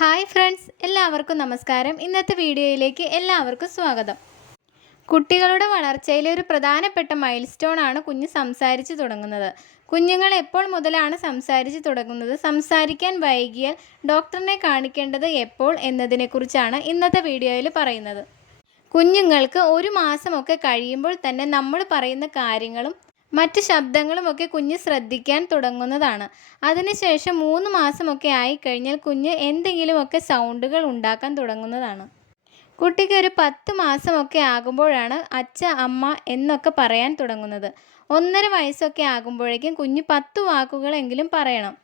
Hi friends എല്ലാവർക്കും നമസ്കാരം. ഇന്നത്തെ വീഡിയോയിലേക്ക് എല്ലാവർക്കും സ്വാഗതം. കുട്ടികളുടെ വളർച്ചയിലെ ഒരു പ്രധാനപ്പെട്ട മൈൽ സ്റ്റോൺ ആണ് കുഞ്ഞ് സംസാരിച്ചു തുടങ്ങുന്നത്. കുഞ്ഞുങ്ങൾ എപ്പോൾ മുതലാണ് സംസാരിച്ചു തുടങ്ങുന്നത്? സംസാരിക്കാൻ വൈകിയാൽ ഡോക്ടറിനെ കാണിക്കേണ്ടത് എപ്പോൾ എന്നതിനെക്കുറിച്ചാണ് ഇന്നത്തെ വീഡിയോയിൽ പറയുന്നത്. കുഞ്ഞുങ്ങൾക്ക് ഒരു മാസമൊക്കെ കഴിയുമ്പോൾ തന്നെ നമ്മൾ പറയുന്ന കാര്യങ്ങളും മറ്റ് ശബ്ദങ്ങളുമൊക്കെ കുഞ്ഞ് ശ്രദ്ധിക്കാൻ തുടങ്ങുന്നതാണ്. അതിനുശേഷം മൂന്ന് മാസമൊക്കെ ആയിക്കഴിഞ്ഞാൽ കുഞ്ഞ് എന്തെങ്കിലുമൊക്കെ സൗണ്ടുകൾ ഉണ്ടാക്കാൻ തുടങ്ങുന്നതാണ്. കുട്ടിക്ക് ഒരു പത്ത് മാസമൊക്കെ ആകുമ്പോഴാണ് അച്ഛ അമ്മ എന്നൊക്കെ പറയാൻ തുടങ്ങുന്നത്. ഒന്നര വയസ്സൊക്കെ ആകുമ്പോഴേക്കും കുഞ്ഞ് പത്ത് വാക്കുകളെങ്കിലും പറയണം.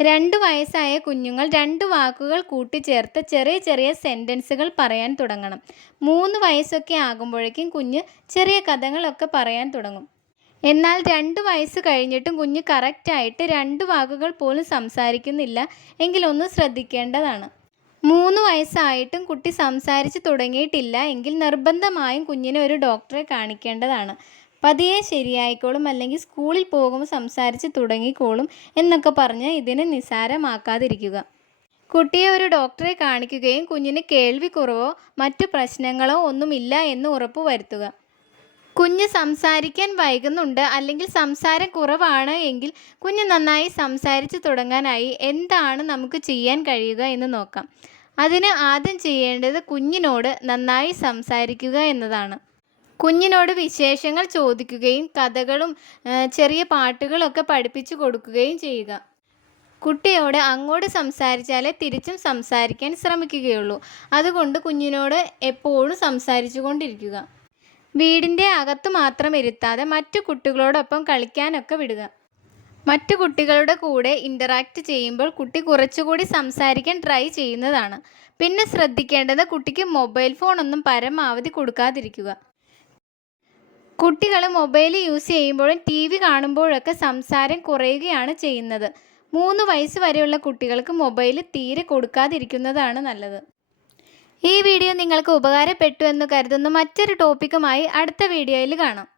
രണ്ട് വയസ്സായ കുഞ്ഞുങ്ങൾ രണ്ട് വാക്കുകൾ കൂട്ടിച്ചേർത്ത് ചെറിയ ചെറിയ സെന്റൻസുകൾ പറയാൻ തുടങ്ങണം. മൂന്ന് വയസ്സൊക്കെ ആകുമ്പോഴേക്കും കുഞ്ഞ് ചെറിയ കഥകളൊക്കെ പറയാൻ തുടങ്ങും. എന്നാൽ രണ്ട് വയസ്സ് കഴിഞ്ഞിട്ടും കുഞ്ഞ് കറക്റ്റായിട്ട് രണ്ട് വാക്കുകൾ പോലും സംസാരിക്കുന്നില്ല. എങ്കിലൊന്ന് ശ്രദ്ധിക്കേണ്ടതാണ്. മൂന്ന് വയസ്സായിട്ടും കുട്ടി സംസാരിച്ച് തുടങ്ങിയിട്ടില്ല എങ്കിൽ നിർബന്ധമായും കുഞ്ഞിനെ ഒരു ഡോക്ടറെ കാണിക്കേണ്ടതാണ്. പതിയെ ശരിയായിക്കോളും അല്ലെങ്കിൽ സ്കൂളിൽ പോകുമ്പോൾ സംസാരിച്ച് തുടങ്ങിക്കോളും എന്നൊക്കെ പറഞ്ഞ് ഇതിനെ നിസാരമാക്കാതിരിക്കുക കുട്ടിയെ ഒരു ഡോക്ടറെ കാണിക്കുകയും കുഞ്ഞിന് കേൾവി കുറവോ മറ്റു പ്രശ്നങ്ങളോ ഒന്നുമില്ല എന്ന് ഉറപ്പ് വരുത്തുക കുഞ്ഞ് സംസാരിക്കാൻ വൈകുന്നുണ്ട്. അല്ലെങ്കിൽ സംസാരം കുറവാണ് എങ്കിൽ കുഞ്ഞ് നന്നായി സംസാരിച്ച് തുടങ്ങാനായി എന്താണ് നമുക്ക് ചെയ്യാൻ കഴിയുക എന്ന് നോക്കാം. അതിന് ആദ്യം ചെയ്യേണ്ടത് കുഞ്ഞിനോട് നന്നായി സംസാരിക്കുക എന്നതാണ്. കുഞ്ഞിനോട് വിശേഷങ്ങൾ ചോദിക്കുകയും കഥകളും ചെറിയ പാട്ടുകളൊക്കെ പഠിപ്പിച്ചു കൊടുക്കുകയും ചെയ്യുക. കുട്ടിയോട് അങ്ങോട്ട് സംസാരിച്ചാലേ തിരിച്ചും സംസാരിക്കാൻ ശ്രമിക്കുകയുള്ളൂ. അതുകൊണ്ട് കുഞ്ഞിനോട് എപ്പോഴും സംസാരിച്ചു കൊണ്ടിരിക്കുക. വീടിന്റെ അകത്ത് മാത്രം ഇരുത്താതെ മറ്റു കുട്ടികളോടൊപ്പം കളിക്കാനൊക്കെ വിടുക. മറ്റു കുട്ടികളുടെ കൂടെ ഇന്ററാക്റ്റ് ചെയ്യുമ്പോൾ കുട്ടി കുറച്ചുകൂടി സംസാരിക്കാൻ ട്രൈ ചെയ്യുന്നതാണ്. പിന്നെ ശ്രദ്ധിക്കേണ്ടത് കുട്ടിക്ക് മൊബൈൽ ഫോണൊന്നും പരമാവധി കൊടുക്കാതിരിക്കുക. കുട്ടികൾ മൊബൈൽ യൂസ് ചെയ്യുമ്പോഴും ടി വി കാണുമ്പോഴൊക്കെ സംസാരം കുറയുകയാണ് ചെയ്യുന്നത്. മൂന്ന് വയസ്സ് വരെയുള്ള കുട്ടികൾക്ക് മൊബൈൽ തീരെ കൊടുക്കാതിരിക്കുന്നതാണ് നല്ലത്. ഈ വീഡിയോ നിങ്ങൾക്ക് ഉപകാരപ്പെട്ടു എന്ന് കരുതുന്ന മറ്റൊരു ടോപ്പിക്കുമായി അടുത്ത വീഡിയോയിൽ കാണാം.